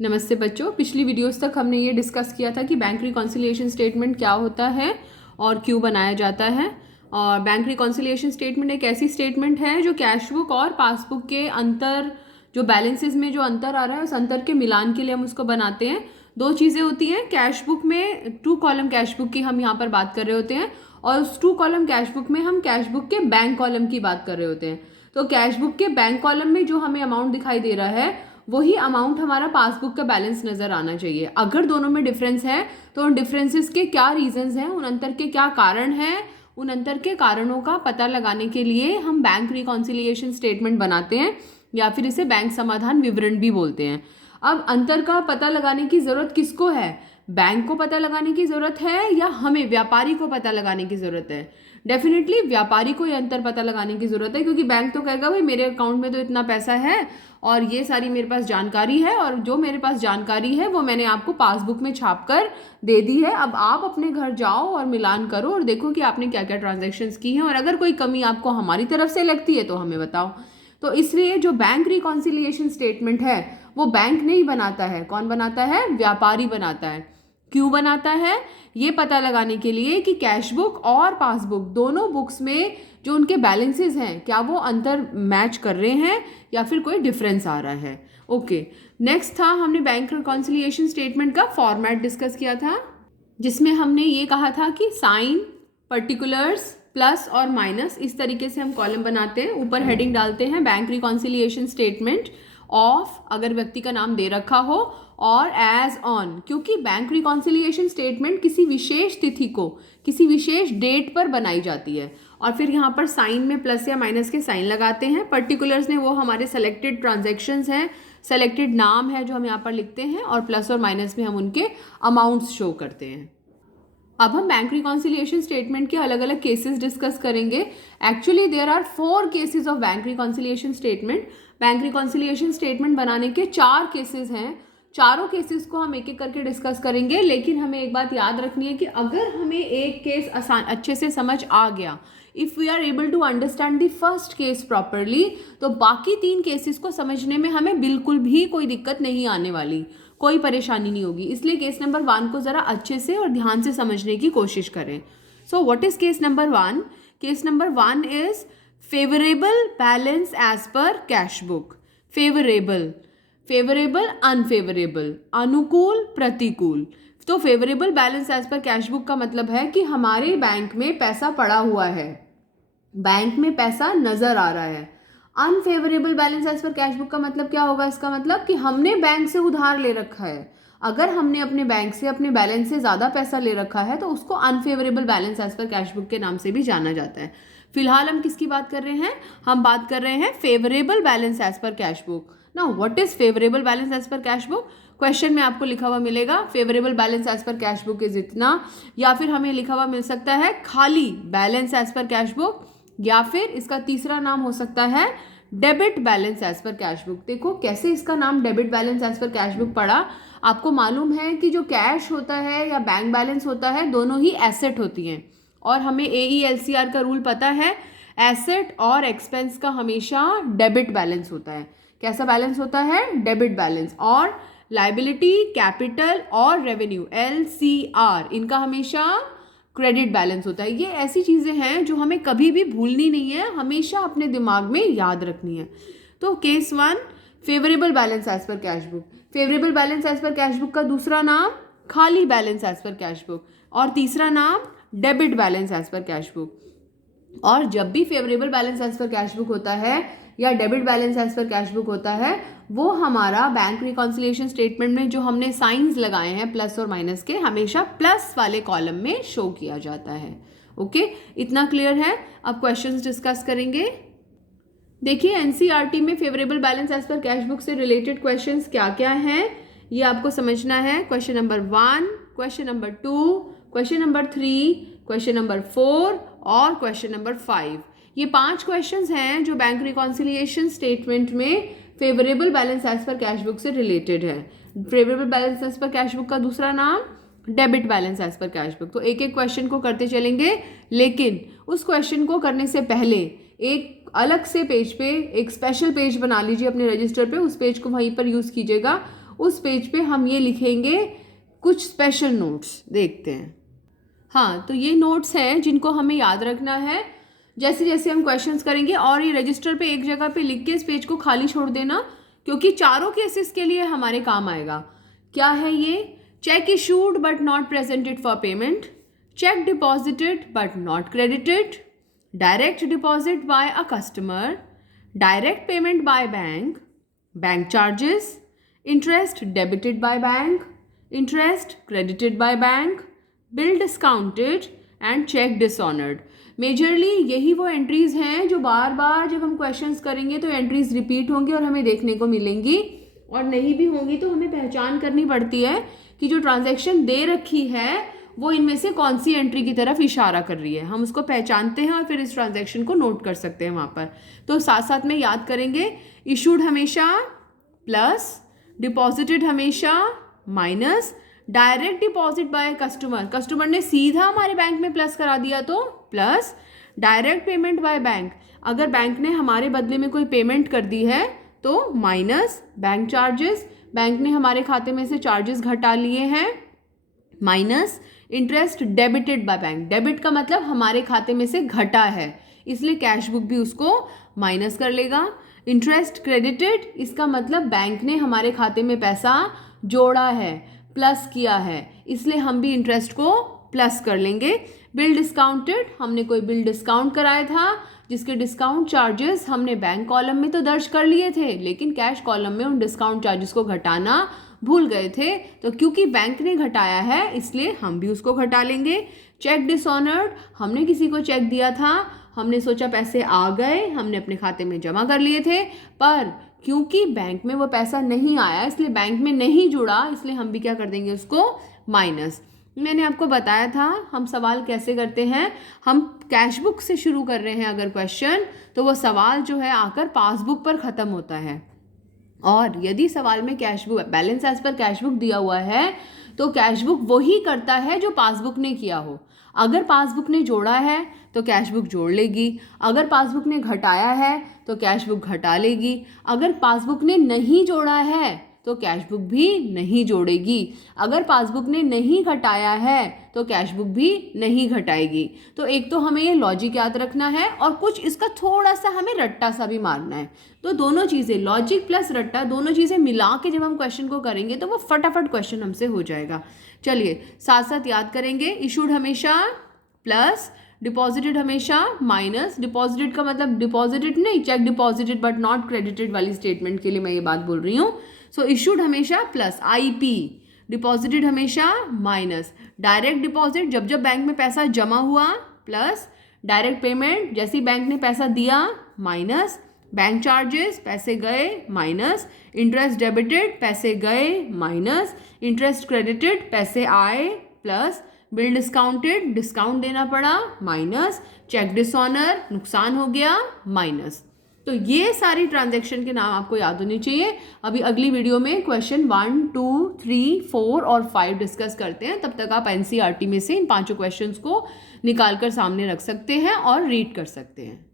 नमस्ते बच्चों, पिछली वीडियोस तक हमने ये डिस्कस किया था कि बैंक रिकॉन्सिलिएशन स्टेटमेंट क्या होता है और क्यों बनाया जाता है। और बैंक रिकॉन्सिलिएशन स्टेटमेंट एक ऐसी स्टेटमेंट है जो कैश बुक और पासबुक के अंतर, जो बैलेंसेस में जो अंतर आ रहा है उस अंतर के मिलान के लिए हम उसको बनाते हैं। दो चीज़ें होती हैं, कैश बुक में 2 कॉलम कैश बुक की हम यहाँ पर बात कर रहे होते हैं और उस 2 कॉलम कैश बुक में हम कैश बुक के बैंक कॉलम की बात कर रहे होते हैं। तो कैश बुक के बैंक कॉलम में जो हमें अमाउंट दिखाई दे रहा है वही अमाउंट हमारा पासबुक का बैलेंस नजर आना चाहिए। अगर दोनों में डिफरेंस है तो उन डिफरेंसेस के क्या रीजंस हैं, उन अंतर के क्या कारण हैं, उन अंतर के कारणों का पता लगाने के लिए हम बैंक रिकॉन्सिलिएशन स्टेटमेंट बनाते हैं या फिर इसे बैंक समाधान विवरण भी बोलते हैं। अब अंतर का पता लगाने की जरूरत किसको है? बैंक को पता लगाने की जरूरत है या हमें व्यापारी को पता लगाने की जरूरत है? डेफिनेटली व्यापारी को ये अंतर पता लगाने की जरूरत है, क्योंकि बैंक तो कहेगा भाई मेरे अकाउंट में तो इतना पैसा है और ये सारी मेरे पास जानकारी है और जो मेरे पास जानकारी है वो मैंने आपको पासबुक में छाप कर दे दी है। अब आप अपने घर जाओ और मिलान करो और देखो कि आपने क्या क्या ट्रांजैक्शंस की हैं और अगर कोई कमी आपको हमारी तरफ से लगती है तो हमें बताओ। तो इसलिए जो बैंक रिकॉन्सिलिएशन स्टेटमेंट है वो बैंक नहीं बनाता है। कौन बनाता है? व्यापारी बनाता है। क्यों बनाता है? ये पता लगाने के लिए कि कैश बुक और पासबुक दोनों बुक्स में जो उनके बैलेंसेस हैं क्या वो अंतर मैच कर रहे हैं या फिर कोई डिफरेंस आ रहा है। ओके, नेक्स्ट था हमने बैंक रिकॉन्सिलिएशन स्टेटमेंट का फॉर्मेट डिस्कस किया था, जिसमें हमने ये कहा था कि साइन, पर्टिकुलर्स, प्लस और माइनस, इस तरीके से हम कॉलम बनाते हैं। ऊपर हेडिंग डालते हैं बैंक रिकॉन्सिलिएशन स्टेटमेंट ऑफ, अगर व्यक्ति का नाम दे रखा हो, और एज ऑन, क्योंकि बैंक रिकॉन्सिलिएशन स्टेटमेंट किसी विशेष तिथि को किसी विशेष डेट पर बनाई जाती है। और फिर यहाँ पर साइन में प्लस या माइनस के साइन लगाते हैं। पर्टिकुलर्स में वो हमारे सेलेक्टेड ट्रांजैक्शंस हैं, सेलेक्टेड नाम है जो हम यहाँ पर लिखते हैं, और प्लस और माइनस में हम उनके अमाउंट्स शो करते हैं। अब हम बैंक रिकॉन्सिलिएशन स्टेटमेंट के अलग अलग केसेस डिस्कस करेंगे। Actually there are 4 cases of bank reconciliation statement. Bank reconciliation statement बनाने के 4 केसेस हैं। चारों केसेस को हम एक एक करके डिस्कस करेंगे, लेकिन हमें एक बात याद रखनी है कि अगर हमें एक केस आसान अच्छे से समझ आ गया, if we are able to understand the first case properly, तो बाकी 3 केसेस को समझने में हमें बिल्कुल भी कोई दिक्कत नहीं आने वाली, कोई परेशानी नहीं होगी। इसलिए केस नंबर 1 को ज़रा अच्छे से और ध्यान से समझने की कोशिश करें। So what is case number 1? Case number 1 is favourable balance as per cash book. Favourable, favourable, unfavourable, अनुकूल, प्रतिकूल। तो favourable balance as per cash book का मतलब है कि हमारे बैंक में पैसा पड़ा हुआ है, बैंक में पैसा नजर आ रहा है। Unfavourable balance as per cash book का मतलब क्या होगा? इसका मतलब कि हमने बैंक से उधार ले रखा है। अगर हमने अपने बैंक से अपने बैलेंस से ज़्यादा पैसा ले रखा है तो उसको unfavourable balance as per cash book के नाम से भी जाना जाता है। फिलहाल हम किसकी बात कर रहे हैं? हम बात कर रहे हैं favourable balance as per cash book. Now what is favourable balance as per cash book? Question में आपको लिखा हुआ मिलेगा favourable balance as per cash book is इतना, या फिर हमें लिखा हुआ मिल सकता है खाली balance as per cash book, या फिर इसका तीसरा नाम हो सकता है debit balance as per cash book. देखो कैसे इसका नाम debit balance as per cash book पड़ा। आपको मालूम है कि जो कैश होता है या बैंक बैलेंस होता है दोनों ही एसेट होती हैं, और हमें AELCR का रूल पता है, एसेट और एक्सपेंस का हमेशा डेबिट बैलेंस होता है। कैसा बैलेंस होता है? Debit balance. और लाइबिलिटी, कैपिटल और रेवेन्यू LCR, इनका हमेशा क्रेडिट बैलेंस होता है। ये ऐसी चीज़ें हैं जो हमें कभी भी भूलनी नहीं है, हमेशा अपने दिमाग में याद रखनी है। तो case 1 favourable balance as per cash book. Favourable balance as per cash book का दूसरा नाम खाली balance as per cash book, और तीसरा नाम debit balance as per cash book. और जब भी favourable balance as per cash book होता है या debit balance as per cash book होता है, वो हमारा बैंक रिकॉन्सिलिएशन स्टेटमेंट में जो हमने साइंस लगाए हैं प्लस और माइनस के, हमेशा प्लस वाले कॉलम में शो किया जाता है। ओके, इतना क्लियर है? अब क्वेश्चंस डिस्कस करेंगे। देखिए NCERT में favourable balance as per cash book से रिलेटेड क्वेश्चंस क्या क्या हैं ये आपको समझना है। Question number 1, question number 2, question number 3, question number 4 और क्वेश्चन नंबर 5। ये 5 क्वेश्चंस हैं जो बैंक रिकॉन्सिलिएशन स्टेटमेंट में favourable balance as per cash book से रिलेटेड है। Favourable balance as per cash book का दूसरा नाम debit balance as per cash book. तो एक एक क्वेश्चन को करते चलेंगे, लेकिन उस क्वेश्चन को करने से पहले एक अलग से पेज पे एक स्पेशल पेज बना लीजिए अपने रजिस्टर पे, उस पेज को वहीं पर यूज़ कीजिएगा। उस पेज पे हम ये लिखेंगे कुछ स्पेशल नोट्स। देखते हैं। हाँ, तो ये नोट्स हैं जिनको हमें याद रखना है जैसे जैसे हम क्वेश्चंस करेंगे, और ये रजिस्टर पे एक जगह पे लिख के इस पेज को खाली छोड़ देना, क्योंकि चारों केसेस के लिए हमारे काम आएगा। क्या है ये? Cheque issued but not presented for payment, cheque deposited but not credited, direct deposit by a customer, direct payment by bank, bank charges, interest debited by bank, interest credited by bank, bill discounted and cheque dishonoured. Majorly यही वो entries हैं जो बार बार जब हम questions करेंगे तो entries repeat होंगी और हमें देखने को मिलेंगी, और नहीं भी होंगी तो हमें पहचान करनी पड़ती है कि जो ट्रांजैक्शन दे रखी है वो इनमें से कौन सी एंट्री की तरफ इशारा कर रही है। हम उसको पहचानते हैं और फिर इस ट्रांजैक्शन को नोट कर सकते हैं वहाँ पर। तो साथ साथ में याद करेंगे, इशूड हमेशा प्लस, डिपॉजिटेड हमेशा minus, direct deposit by customer, customer ने सीधा हमारे बैंक में प्लस करा दिया तो plus, direct payment by bank, अगर बैंक ने हमारे बदले में कोई पेमेंट कर दी है तो माइनस, बैंक चार्जेस, बैंक ने हमारे खाते में से चार्जेस घटा लिए हैं minus, interest debited by bank, debit का मतलब हमारे खाते में से घटा है इसलिए कैश बुक भी उसको माइनस कर लेगा, इंटरेस्ट क्रेडिटेड, इसका मतलब बैंक ने हमारे खाते में पैसा जोड़ा है, प्लस किया है, इसलिए हम भी इंटरेस्ट को प्लस कर लेंगे। बिल डिस्काउंटेड, हमने कोई बिल डिस्काउंट कराया था जिसके डिस्काउंट चार्जेस हमने बैंक कॉलम में तो दर्ज कर लिए थे, लेकिन कैश कॉलम में उन डिस्काउंट चार्जेस को घटाना भूल गए थे, तो क्योंकि बैंक ने घटाया है इसलिए हम भी उसको घटा लेंगे। चेक डिसऑनर्ड, हमने किसी को चेक दिया था, हमने सोचा पैसे आ गए, हमने अपने खाते में जमा कर लिए थे, पर क्योंकि बैंक में वो पैसा नहीं आया इसलिए बैंक में नहीं जुड़ा, इसलिए हम भी क्या कर देंगे उसको माइनस। मैंने आपको बताया था हम सवाल कैसे करते हैं, हम कैश बुक से शुरू कर रहे हैं अगर क्वेश्चन, तो वो सवाल जो है आकर पासबुक पर ख़त्म होता है, और यदि सवाल में cash book balance as per cash book दिया हुआ है तो कैश बुक वही करता है जो पासबुक ने किया हो। अगर पासबुक ने जोड़ा है तो कैश बुक जोड़ लेगी, अगर पासबुक ने घटाया है तो कैश बुक घटा लेगी, अगर पासबुक ने नहीं जोड़ा है तो कैश बुक भी नहीं जोड़ेगी, अगर पासबुक ने नहीं घटाया है तो कैश बुक भी नहीं घटाएगी। तो एक तो हमें ये लॉजिक याद रखना है और कुछ इसका थोड़ा सा हमें रट्टा सा भी मारना है। तो दोनों चीज़ें, लॉजिक प्लस रट्टा, दोनों चीज़ें मिला के जब हम क्वेश्चन को करेंगे तो वो फटाफट क्वेश्चन हमसे हो जाएगा। चलिए साथ साथ याद करेंगे, इशूड हमेशा प्लस, डिपॉजिटेड हमेशा माइनस, डिपॉजिटेड का मतलब डिपॉजिटेड नहीं, check deposited but not credited वाली स्टेटमेंट के लिए मैं ये बात बोल रही हूँ। सो इशूड हमेशा प्लस IP, डिपॉजिटेड हमेशा माइनस, डायरेक्ट डिपॉजिट जब जब बैंक में पैसा जमा हुआ प्लस, डायरेक्ट पेमेंट जैसे बैंक ने पैसा दिया माइनस, बैंक चार्जेस पैसे गए माइनस, इंटरेस्ट डेबिटेड पैसे गए माइनस, इंटरेस्ट क्रेडिटेड पैसे आए प्लस, बिल डिस्काउंटेड डिस्काउंट देना पड़ा माइनस, चेक डिसऑनर नुकसान हो गया माइनस। तो ये सारी ट्रांजैक्शन के नाम आपको याद होने चाहिए। अभी अगली वीडियो में क्वेश्चन 1, 2, 3, 4 और 5 डिस्कस करते हैं, तब तक आप NCERT में से इन 5 क्वेश्चंस को निकाल कर सामने रख सकते हैं और रीड कर सकते हैं।